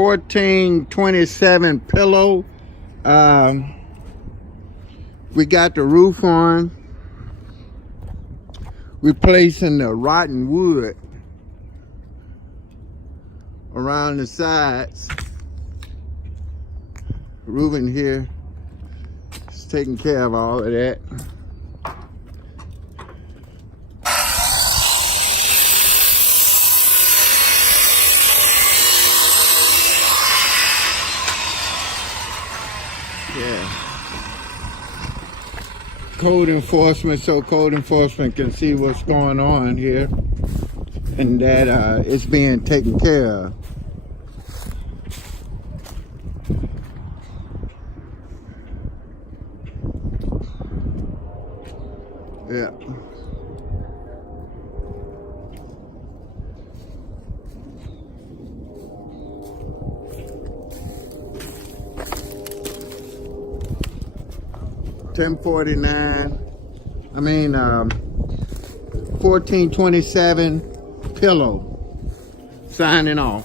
1427 pillow. We got the roof on. Replacing the rotten wood around the sides. Roofing here is taking care of all of that. Yeah. Code enforcement, so code enforcement can see what's going on here, and that it's being taken care of. Yeah. I mean 1427 pillow. Signing off.